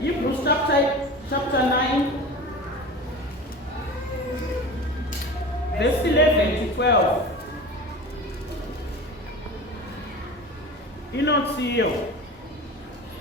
Hebrews chapter 9, verse 11 to 12. Inotio.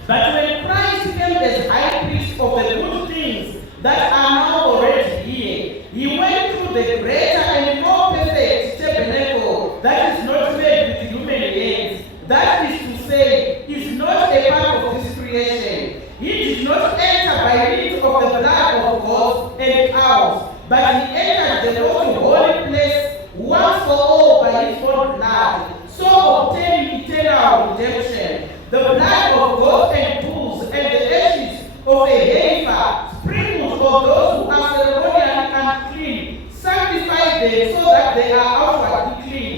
But when Christ came as high priest of the good things that are now already here, he went through the greater and more perfect tabernacle that is not made with human hands. That is to say, is not a part of this creation. He did not enter by means of the blood of goats and cows, but he entered the most holy place once for all by his own blood, so obtaining eternal redemption. The blood of goats and bulls and the ashes of a heifer, sprinkled on those who are ceremonially unclean, sanctify them so that they are outwardly clean.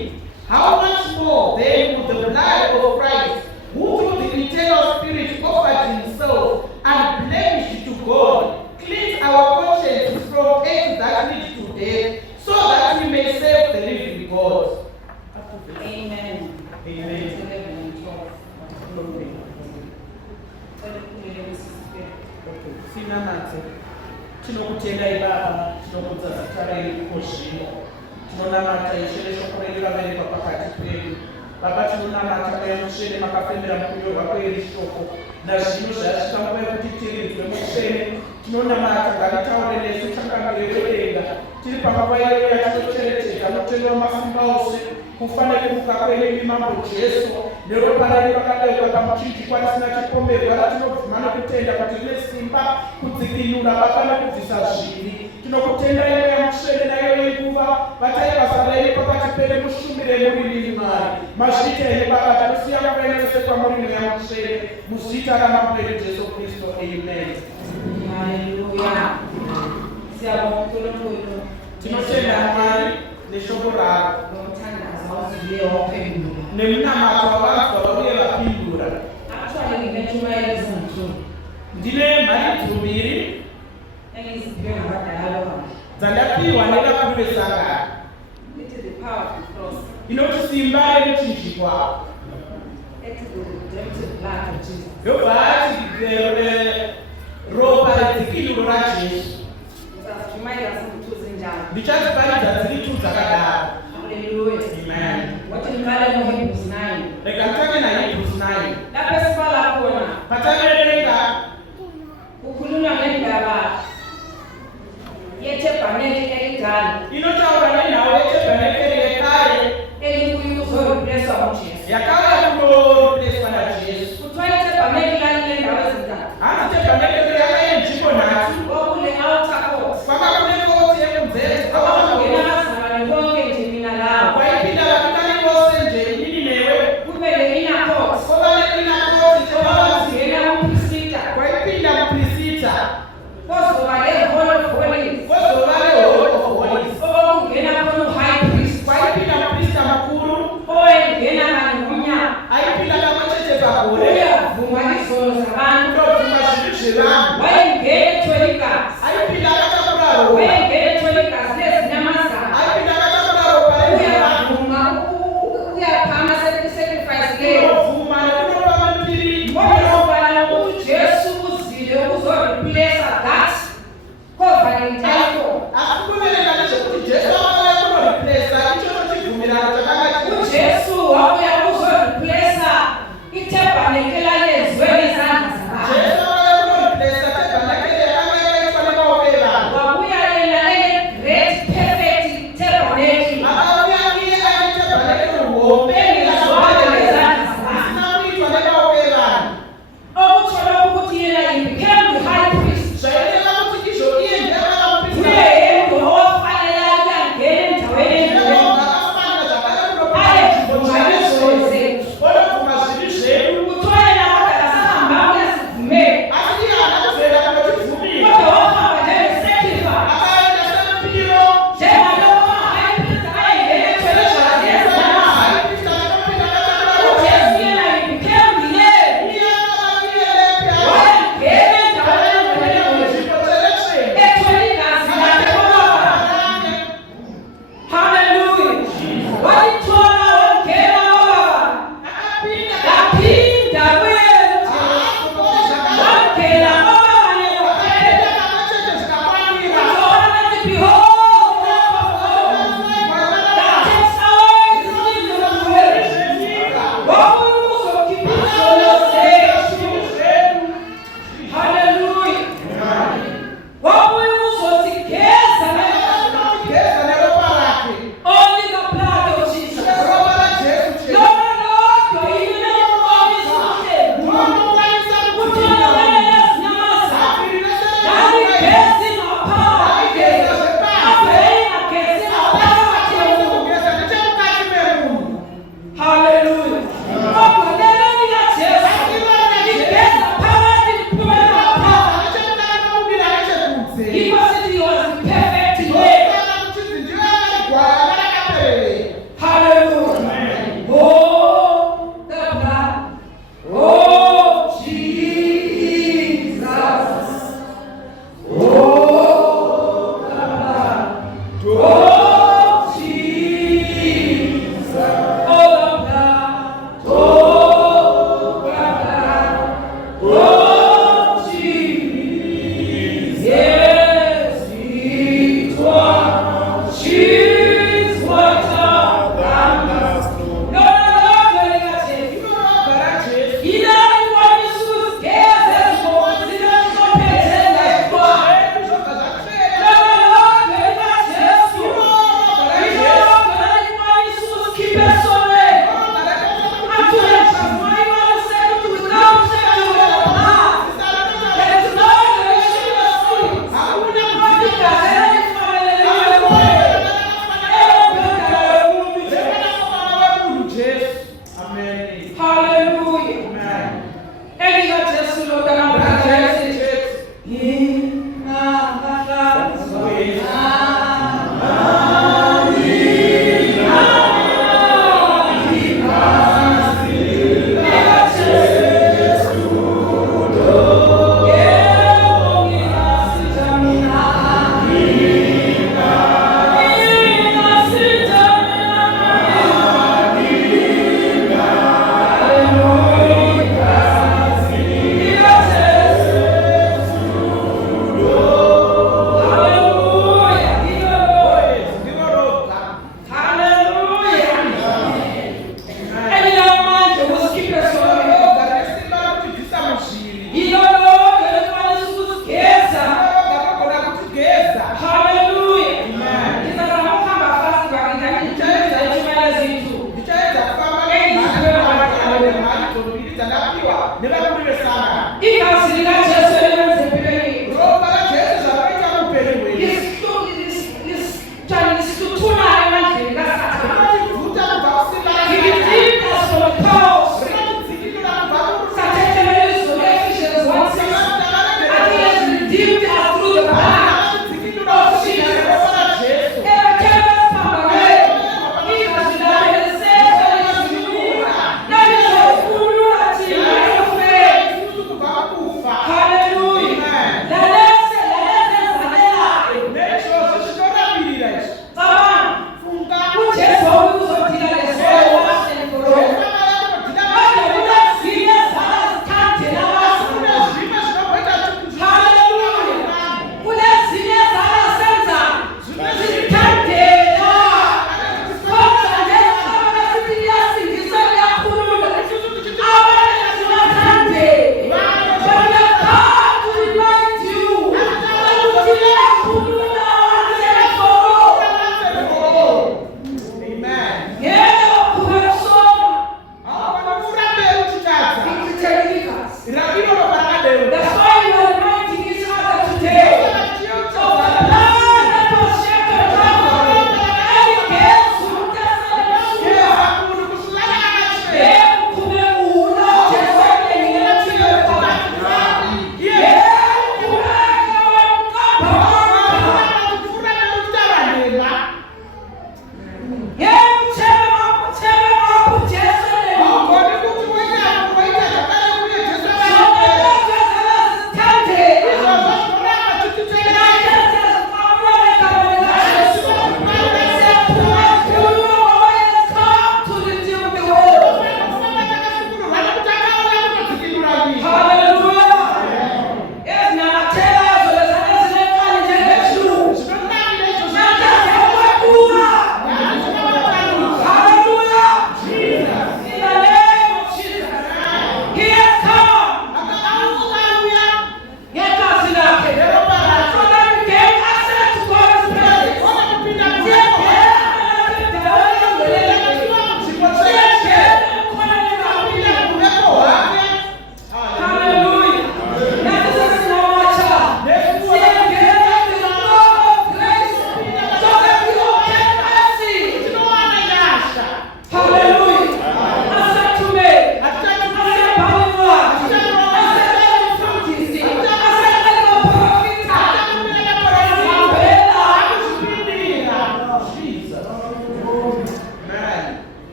How much more then with the blood of Christ, who through the eternal Spirit offered himself unblemished to God, cleanse our conscience from acts that lead to death, so that we may serve the living God. Amen. Amen. Sinamate tinokutendai Baba, tinokudza zita renyu kukozvino, tinonamata ishe neshoko renyu raverekwa pakati pedu. Baba, tinonamata mweya mutsvene makafembera mukunyorwa kweri shoko, nazvino zvasvika nguva yokuti tiridzwe mutsvene. Tinonamata ngaritaure nesu takangere kudenga, tiri panguva iyoyo yatinocherechedza mutengo wamasimba ose kufanira kumuka kwenyu mambo Jesu, neropa renyu rakadaiwa pamuchinjikwa risina chipomerwa ratinobvuma nokutenda kuti rine simba kudzikinura Baba nekubvisa zvivi. Tinokutendai mweya mutsvene nayo yenguva vatai basa renyu pakati pedu, mushumire muri Mwari. Mazviita henyu Baba, tinosiya nguva inose kwamuri mweya mutsvene, muzita ramambo edu Jesu Kristu. Amen. Hallelujah. Tinotenda Mwari neshoko rako nemunamato wavazwa uye vapindura. Ndine mhari mbiri dzandapiwa nevakuru vesangano. Inoti simba remuchinjikwa yobva ati ropa redzikinuro raJesu ndichadziparidza dziri tu dzakadaro. Amen. Reka nditange naHebrews 9. Pataverenga inotaura nenhau yetabhenekeri yekare yakauya kundoripeswa naJesu. Hanzi tabhenekeri yakaye nzvimbo nhatu, kwaka kune koti yekunze kwaipinda vatukani vose nje inini newe, kwova neina koti kwaipinda muprista, kwozova nehall of holies, kwaipinda muprista mukuru aipinda kamwe chete pagore ndobvuma zvinhu zvevanhu, aipinda akatakura ropa, aipinda akatakura ropa revanhu, unobvuma nekunopa mapiri asikuvereka nezvekuti Jesu akauya kunoriplesa ichocho chibvumirano chakanga Jesu akauya kunoriplesa tabhenakeri yakanga yakaitwa nemaoko evanhu. Akauya iye ane tabhenakeri hombe isina kuitwa nemaoko evanhu. Zvaireva kuti izvo iye ndiye akava muprista akafanira zvakare kunopa nzvimbo chaizvozve onobvuma zvivi zvedu, asi iye haana kuzoenda kunotibvumira, akaenda sempiro sezvavaprista vanopinda akatakura ropa. Iye akava iye lepya akaenda munzvimbo tsvene-tsvene akapinda Yeah.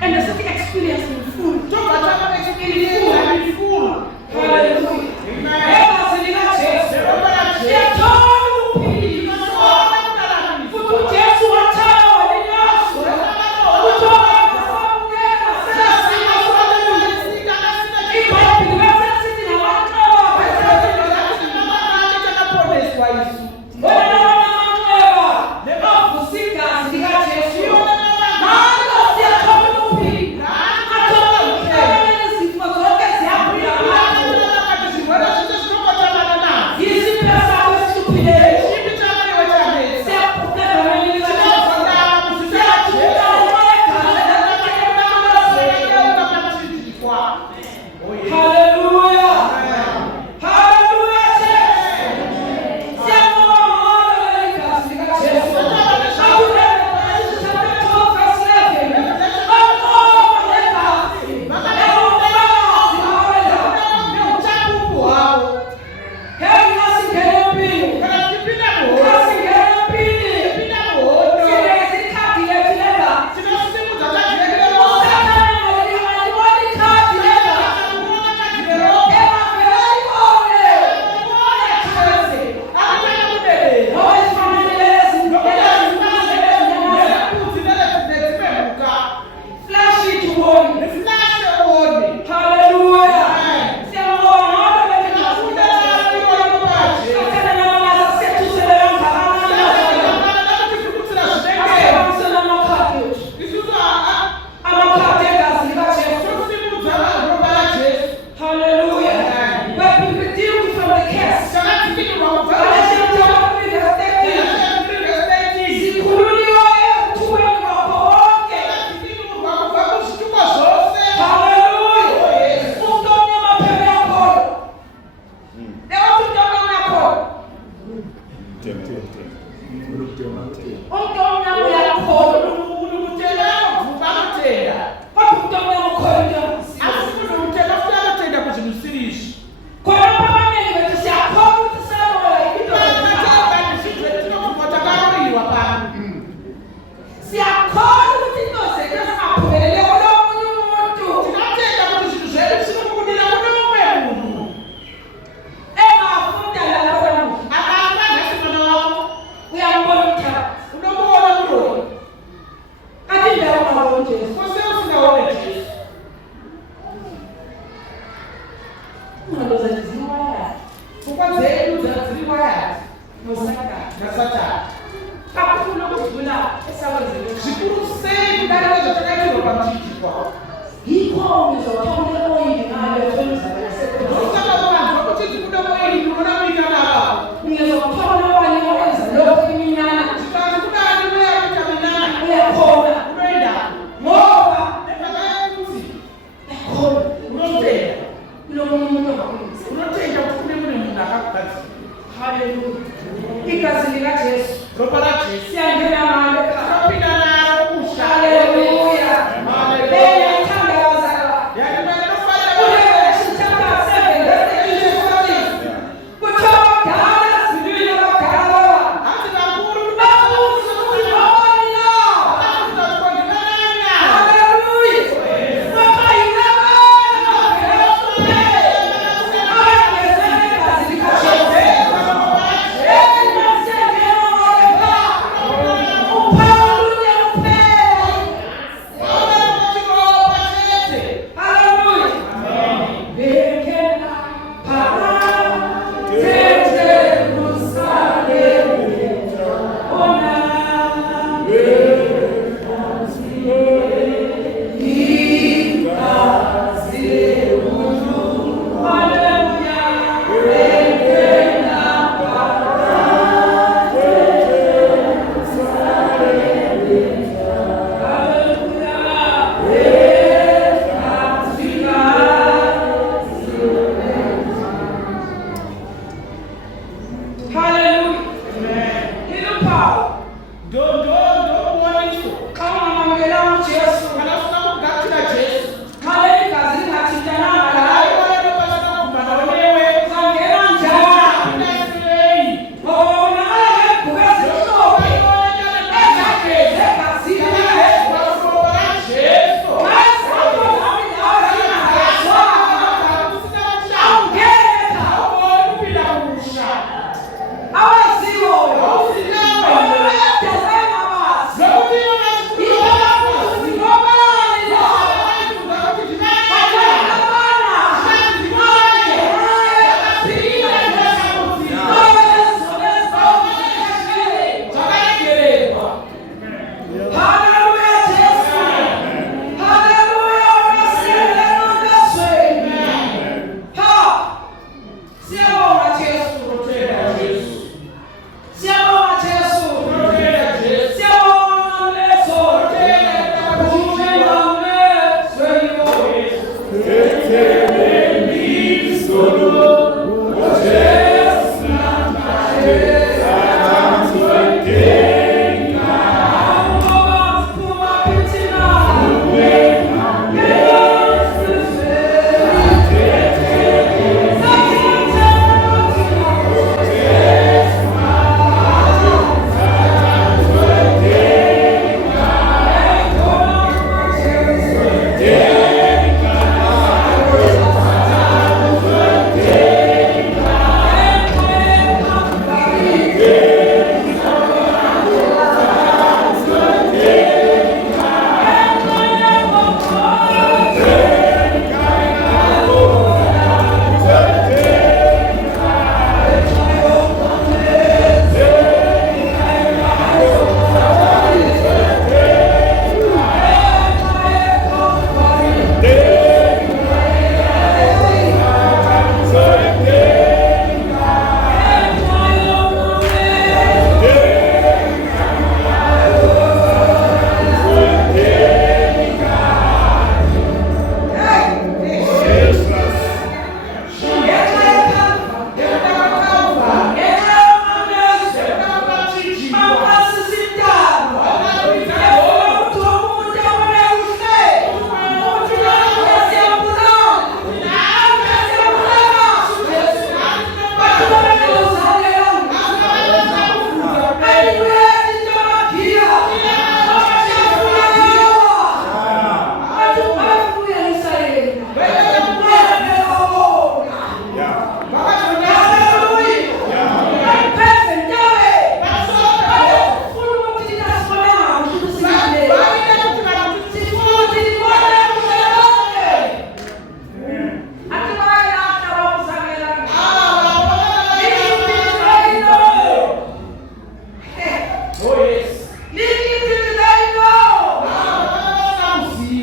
And there's something experience in food. Tobata experience in full. Hallelujah. Amen. Hallelujah.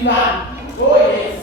Oh yes.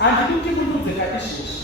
Andikuti kuti dzekadishishi.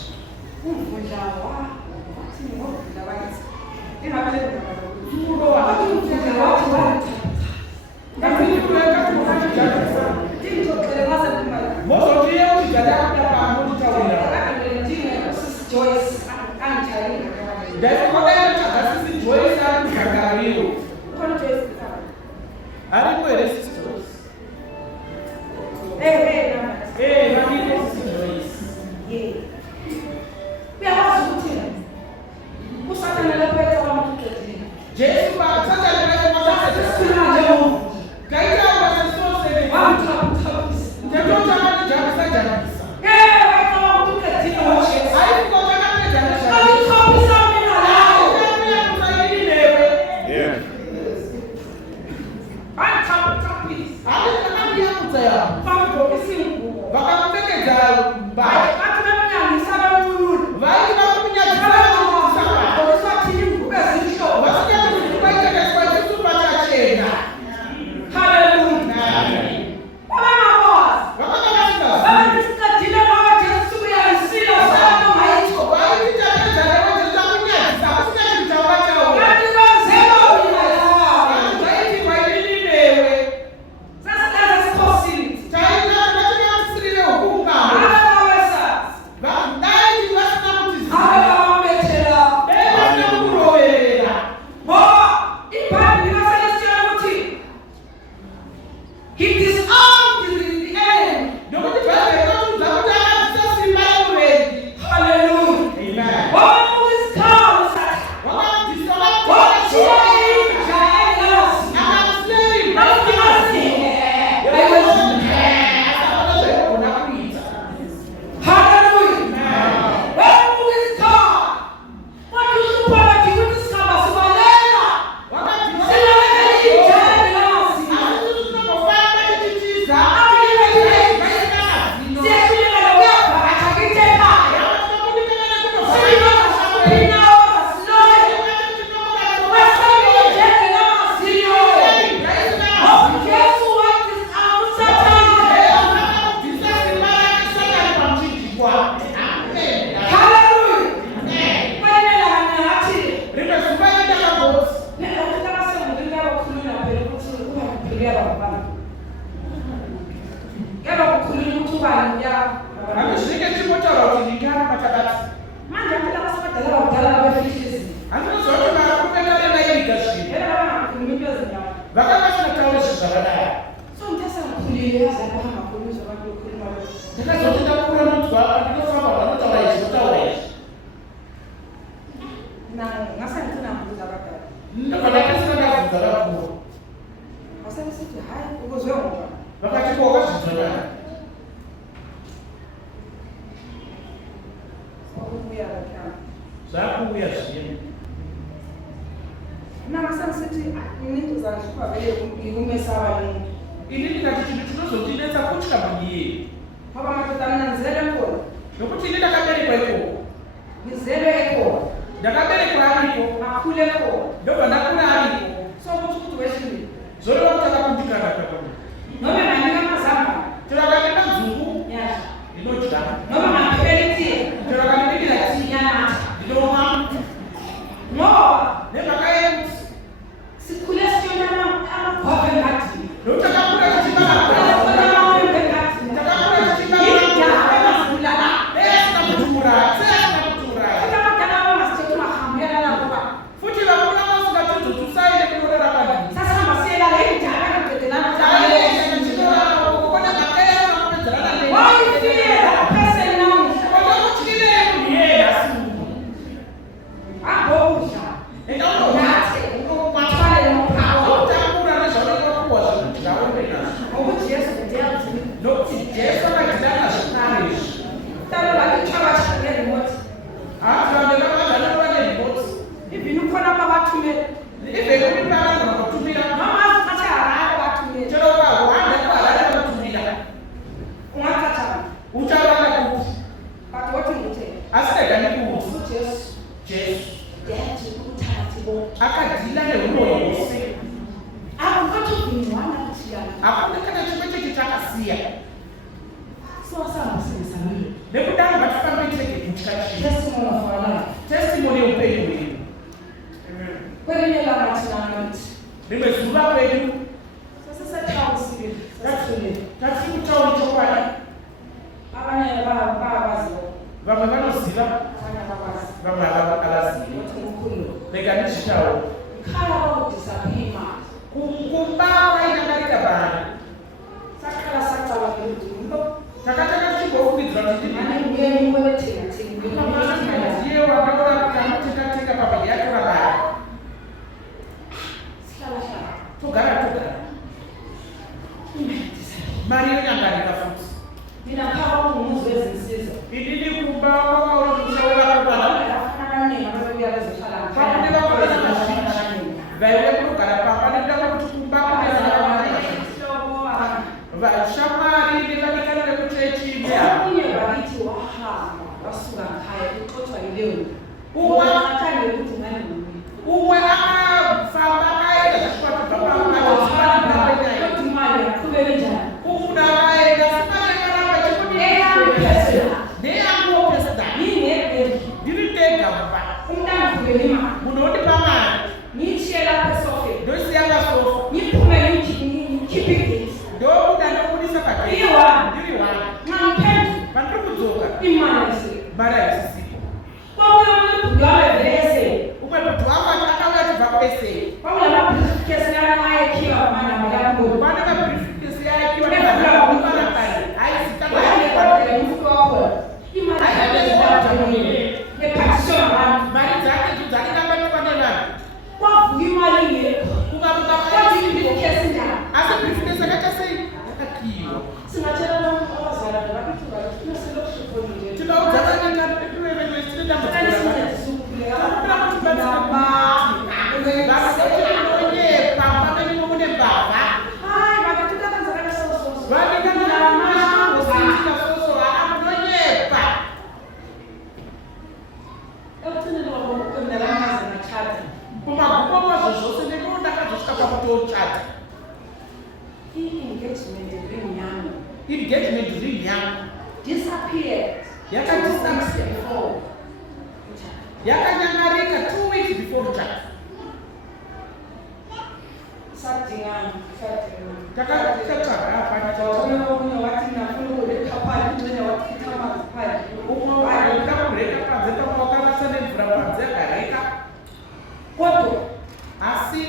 Sasa hakuna kana chimwe chete chakasiya. So wasambusisa mimi. Nekudaro vatifambe chete kuchachii. Testimony of our life. Testimony yeupenyu hwedu. Kwelinye lamatinamati. Rimwe zuva kwedu Sasisatausile. tatiri kutaura chokwadi. Abanye babaziva. Vamwe vanoziva, Abanye babazi. vamwe havakazivi. Rega ndichitaura. Khala bakudisapima. Kumba vainangarira vanhu. Sakhala sacala ngemudundo. Takataka tichingoukwidza kuti Mane nguye ngwethenga ndiye wakaura kuti anotenga pababa yatora mari. Sihlala. Togara. Mari yonyangarika futi. Mina phakathi ngumuzi wezinsiza. Idini kumba kwakaura kuchaura kwakwana. Vaiwe kunogara pamba nekuda kuti kumba vashamwari nevadikana vekuchechi Omunye bakithi wahamba wasuka ekhaya uxoxwa yileyo. Uwathanda ukuthi ngane nguye. umwe akafamba akaenda zvachipatubva Kodwa imali yaqhubeka njani? kufuna akaenda simanekaramba chikuti neyanguwo president Yingeke ndiri tega mba umntana uvela munondipa mari ngiyishiye lapha esofeni. ndosiya pasofa Ngiphume ngikhiphe igesi. ndobuda ndobudisa pageti Iyi-one. ndiri one Nxa ngiphendula pandiri kudzoka imali ayisile. mari haisisipo Kwakuye omunye ubhuti wami evele esele. umwe kuti wangu akauya tibva kuesei Kwakulamabriefcase lana ayekhiwa amanamba kaNkulunkulu. pane mabriefcase yakiwa Wayekodwa umfuko wakhona. Imali ephathiswe ngabantu. mari dzake dzakinabatwa nevanhu Kwavuka imali ingekho. kukamuka Kwathi i-briefcase njani? asi briefcase akaita sei akakiwa Singatshela abazali bakithi bakithi selokufika nje. tikaudzakanaaaiwe Sincedise ukukhuleka. vaonyepa pamene mune mbavha Hayi bakithi utathanzakala soso. vanikanaaaosia soso amunonyepa Ekuthenini wabona ukwendela amazi ngachata. kumagumo kwazvo zvose ndinondakazosvika pakutochata I-engagement ring yami engagement ring yangu disappeared. yakadisappear Before. yakanyangarika 2 weeks before uchata Sadingana. takatara Omunye wathi ngafuna ukureka phansi, omunye wathi khipha amanzi phansi. uda kureka panze pakwakavasa nemvura panze akareka Kodwa asi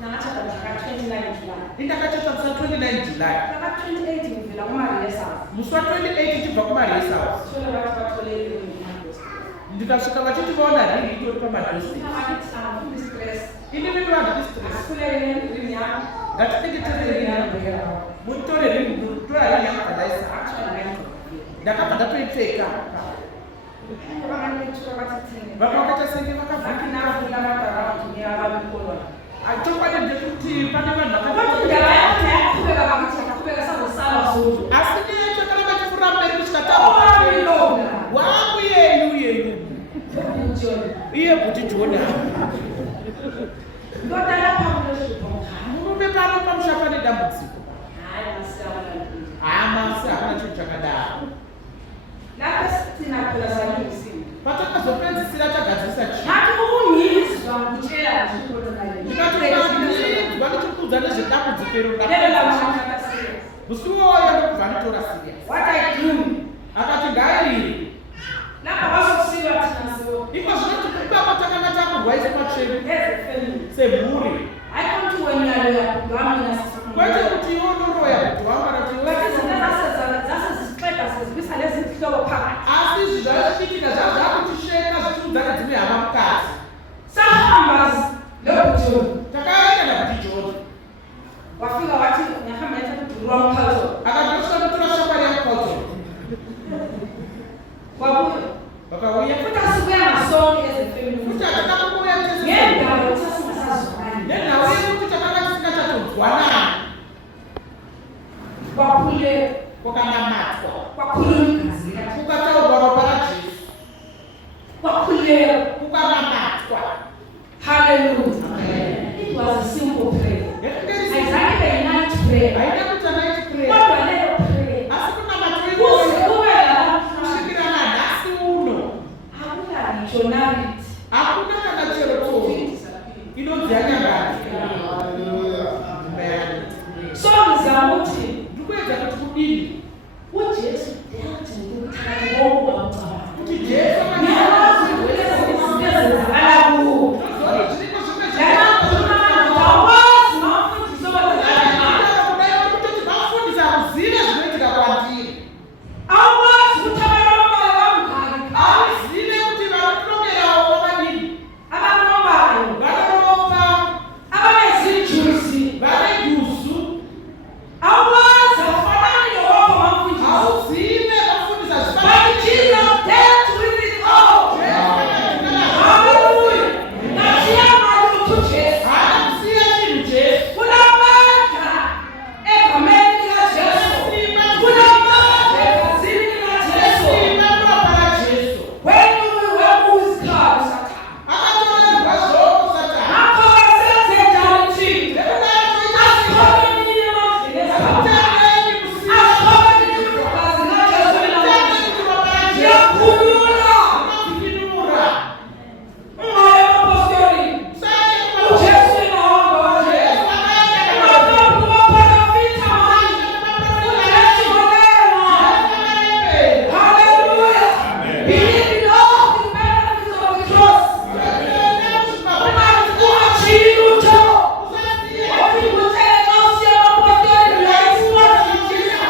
nakathatha ngaka-29 July. indakachata musi wa29 July Ngaka-28 ngivela kuma-rehearsals. musi wa28 tibva kumarehearsals Thole bathi bathole i-ring yami. ndikasvika vachitivaona ringi itori pamadhosei Bakithi stress. ini vimi vandiri stress Asikhulele ring yami. ngatitengetere ringi yangu mutore ringi tora ringi yangu kadaisa ndakabva ndatoipfeka vamwe vakaita senge vakavhakina chokwadi ndekuti pane vanhu asi nechokanaka chifurira mberi kusvika wangu yenyu iye kuti jona murume pano pamusha pane dambudziko hamasi hakuna chinhu chakadaro patakazopedzisira tagadzirisa ndikatoanidzwa ndichikudza nezvedambudziko iro musi woyo ndokubva nditora siria akati ngairiri iko zvinoti kubaba takanga takurwa isi matsvenu semhuri kwete kuti iwonoroya kuti asi izvi zvazvichiitika zvazvakutisheka zvichiudzana dzimwe hama mukati takaenda kuti joni wafika wathi ngihamba ngiyathatha wrong culture akatosvika kutora shamwari yamukodzo kwabuya vakauya futhi asibuya ngasonke as a family kuti hatina kubuya ngendawo yokuthi asingasazwani nenhau yekuti takanga tisingachatonzwanani kwakhule kwakanamatwa kwakhuluma igazi likaThixo kukataurwa ropa rajesu kwakhuleka kukanamatwa hallelujah it was a simple prayer Yekungeri ayizange ibe yi-night prayer haina ukuthi Ndikuyenza kuti kudini? uJesu uyathi ukuthi konke wamcaba. Kuti Jesu Ngiyazi ukuthi izinto ezenzakala kuwo. Vafundisa kuziva zvinoitika kwandiri. Awukwazi ukuthi abantwana bamngaki. Hauzive kuti vanotongeravo vakadini. Abantwana Vanoronga, abanezinjuzi. vane gusu. Awukwazi afanani nogogo bamfundisa. Hauzive vafundisa But zvifananidzo. Jesus dealt with it all. Hallelujah. Nasiya malutho Jesu. Haana kusiya chinhu Jesu. Kunamandla egameni likaJesu. Kunamandla egazini likaJesu. Simba kuropa raJesu. Wekuzikhaba Sathane. Akatorerwa zvoko Satani. Ngakho asenze njani thina? Nekudai toita Asikhona eminye emandleni ezayo. Tendeni kusiya. Asikhona eminye igazi likaJesu Tendeni linamandla. kuti ropa raJesu. Ndiyakhulula. Unodzikinura. Ungayi apostoli. Usayende kuma- uJesu engahamba waje. Jesu akaenda Amaphambi waphakafitha manje. uJesu ngolewa. Hallelujah. Believe in all the benefits of the cross. Ungachili lutho. Wathi ngutshele xa usiya emapostoli uyayifundisa.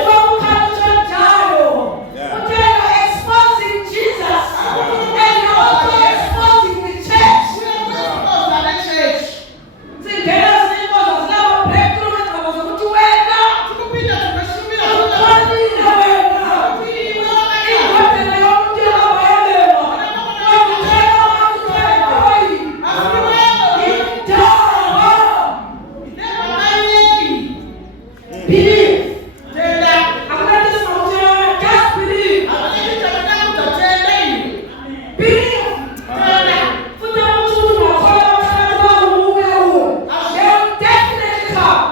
Uba ukhalutshwa njalo. Uthe you're exposing Jesus. And you're also exposing the church. Singena zinkozo zilabo breakthrough ngezigaba zokuthi wena ukhonile wena. Indodana yomuntu engabayelelwa. Akuthela abantu hayi. Indawo. Believe. Akunathi singakuthela just believe. Believe. Futhi ukuthi ungakholwa phakathi kwawo umuke uwo. They will definitely come.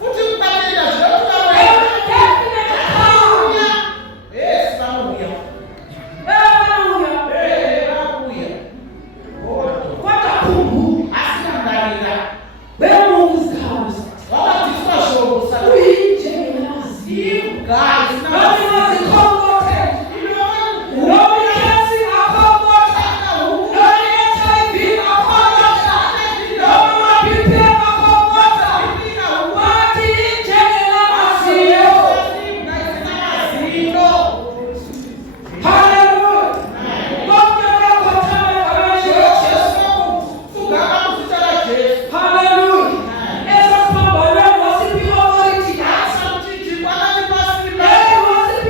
They will definitely come. Hallelujah. Kodwa khumbula. Wewuzikhaba Sathane. Uyinjengelazi. Noma ingazikhonkothela. Noma ikhensi ingakhonkothela. Noma i-HIV ingakhonkothela. Noma ama-BP angakhonkothela. Wathi injengelamaziyo. Hallelujah. Konke kuyakhothama egameni likaJesu. Hallelujah. Esasiphambanweni wasipha i-authority nathi. Hey, wasipha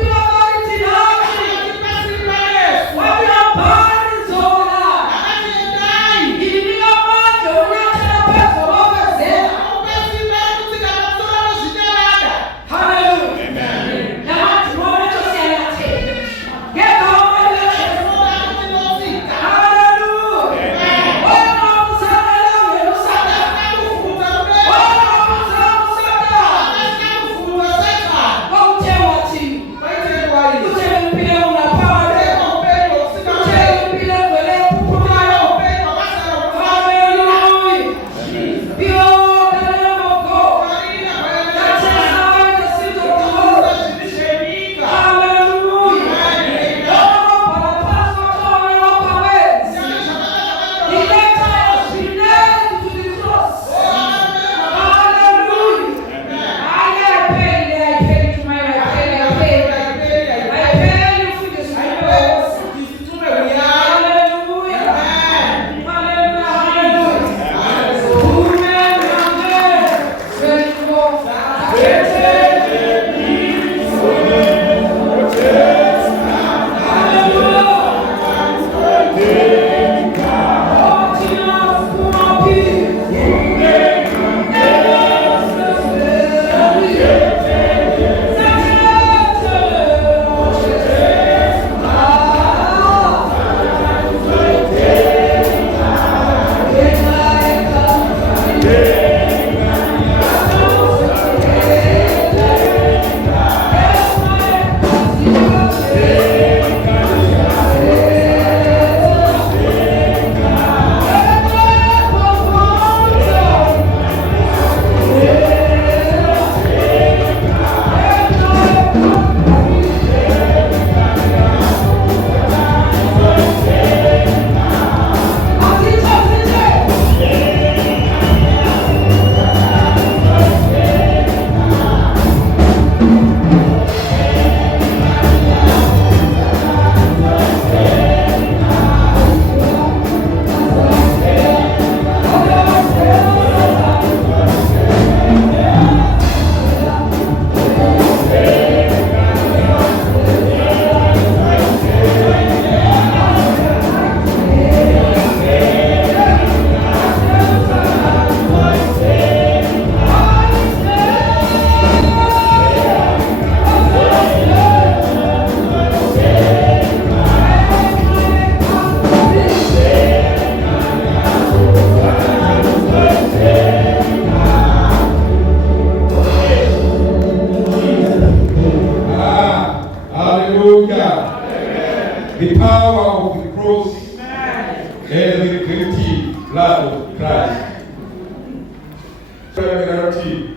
penalty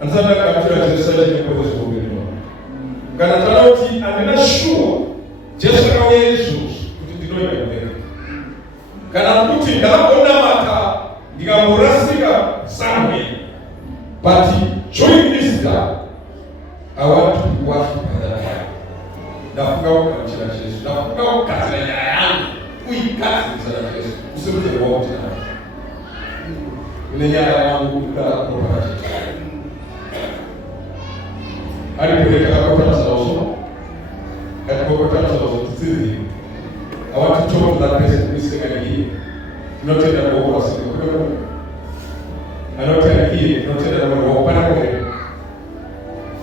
and sometimes capture the search and purpose for me. Ganatauti, I'm not sure just how Jesus put it in the Kanaputi, Ganamata, Digamorasiga, Sami, but join this time. I want to worship another time. The flow churches, the flow Catholic, we Catholics, who simply walk tonight. In the year I want to I didn't make a conference also. At conference also to see. I want to talk to that person who is saying, not tell them what was I not tell him, not tell them what was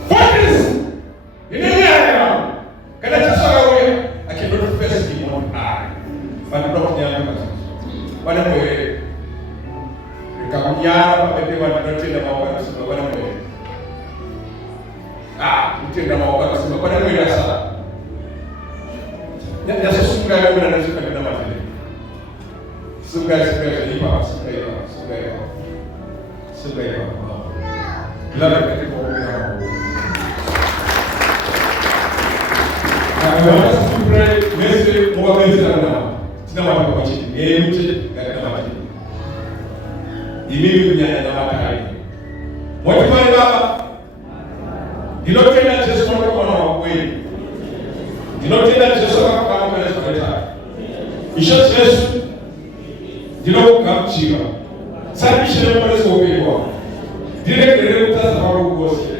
what is in the area? Can I just say, I cannot face him on high, but not the other person. But anyway, you come here, but everyone not tell them what was but anyway. Mungkin nama orang semua pada mereka salah. Yang sesuka yang mana suka kita mati. Suka ini pak, suka ini. Lalu kita berdoa. I want us to pray. Mesti mau mesti nama. Tidak mati macam ini. Mesti tidak mati. Ini punya nama kali. Mau cuba apa? You don't think that just want to go on our way. You don't think that just want to come on as better. You should just, you know, come cheaper. Some people never go away. Direct the results of our work.